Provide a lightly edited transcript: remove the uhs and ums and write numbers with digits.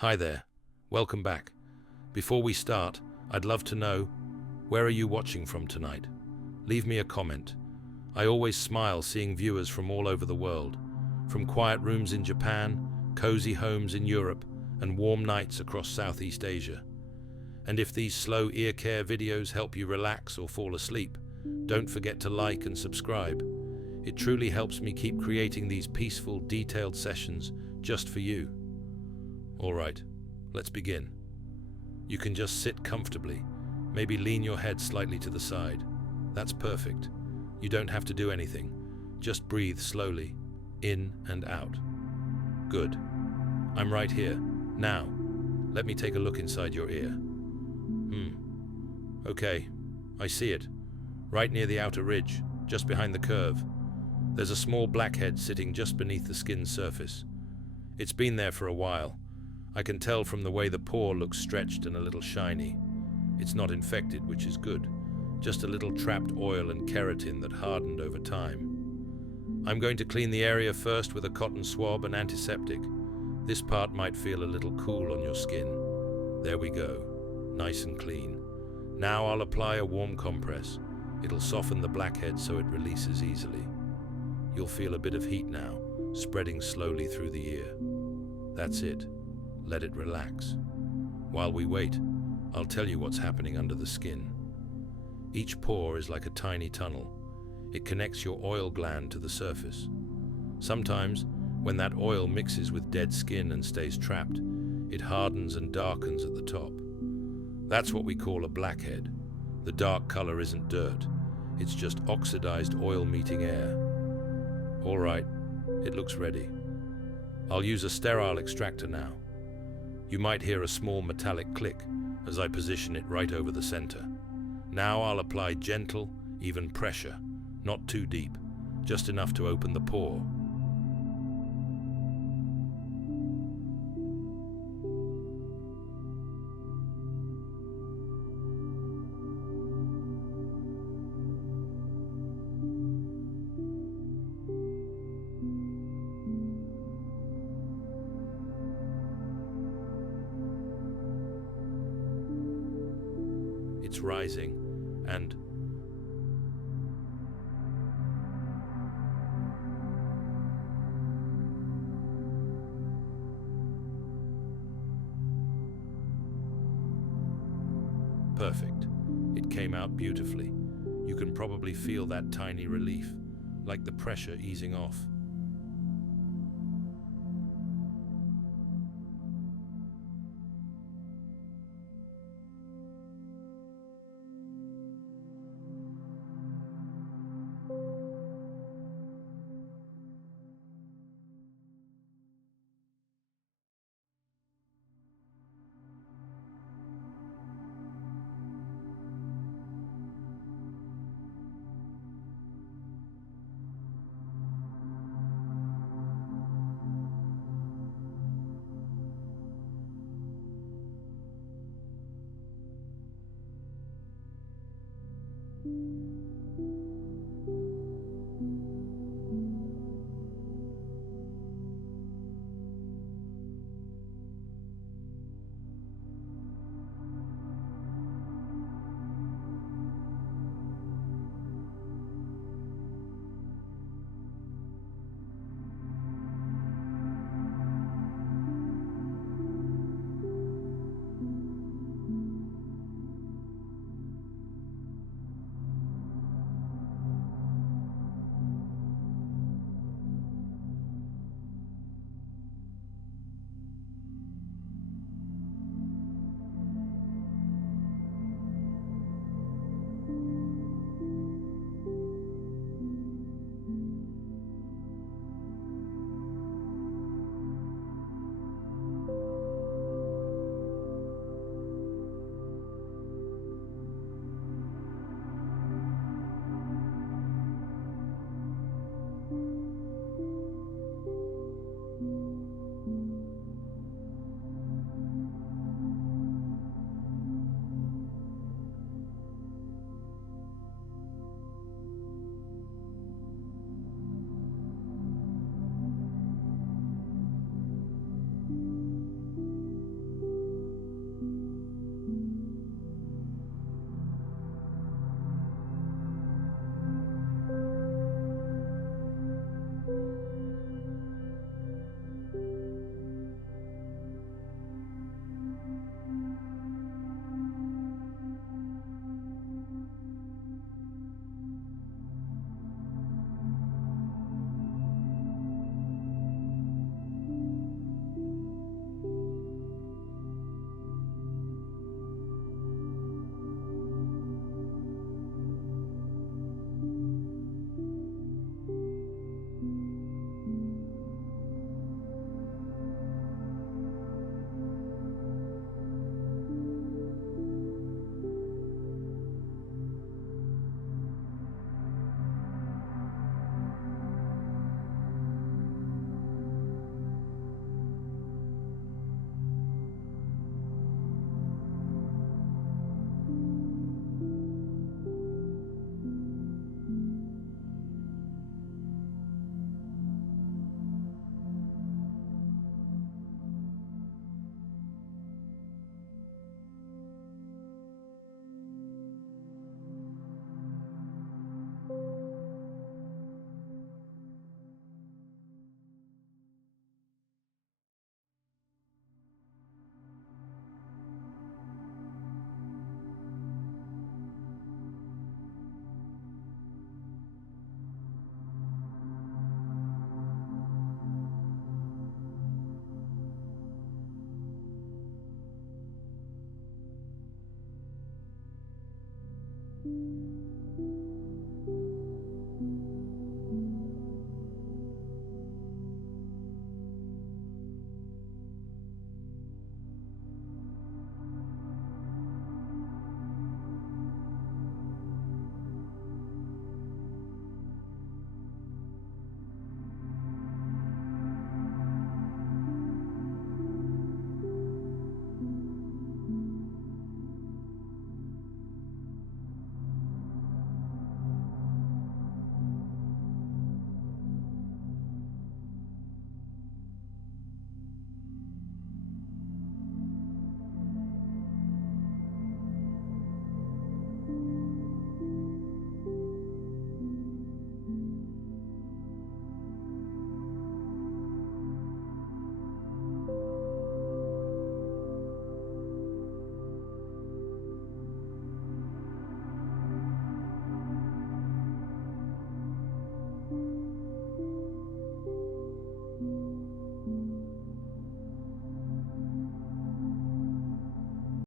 Hi there, welcome back. Before we start, I'd love to know, where are you watching from tonight? Leave me a comment. I always smile seeing viewers from all over the world, from quiet rooms in Japan, cozy homes in Europe, and warm nights across Southeast Asia. And if these slow ear care videos help you relax or fall asleep, don't forget to like and subscribe. It truly helps me keep creating these peaceful, detailed sessions just for you. All right, let's begin. You can just sit comfortably, maybe lean your head slightly to the side. That's perfect. You don't have to do anything. Just breathe slowly, in and out. Good. I'm right here. Now, let me take a look inside your ear. Okay, I see it. Right near the outer ridge, just behind the curve. There's a small blackhead sitting just beneath the skin's surface. It's been there for a while. I can tell from the way the pore looks stretched and a little shiny. It's not infected, which is good. Just a little trapped oil and keratin that hardened over time. I'm going to clean the area first with a cotton swab and antiseptic. This part might feel a little cool on your skin. There we go, nice and clean. Now I'll apply a warm compress. It'll soften the blackhead so it releases easily. You'll feel a bit of heat now, spreading slowly through the ear. That's it. Let it relax. While we wait, I'll tell you what's happening under the skin. Each pore is like a tiny tunnel. It connects your oil gland to the surface. Sometimes, when that oil mixes with dead skin and stays trapped, it hardens and darkens at the top. That's what we call a blackhead. The dark color isn't dirt. It's just oxidized oil meeting air. All right, it looks ready. I'll use a sterile extractor now. You might hear a small metallic click as I position it right over the center. Now I'll apply gentle, even pressure, not too deep, just enough to open the pore. It's rising, and perfect. It came out beautifully. You can probably feel that tiny relief, like the pressure easing off.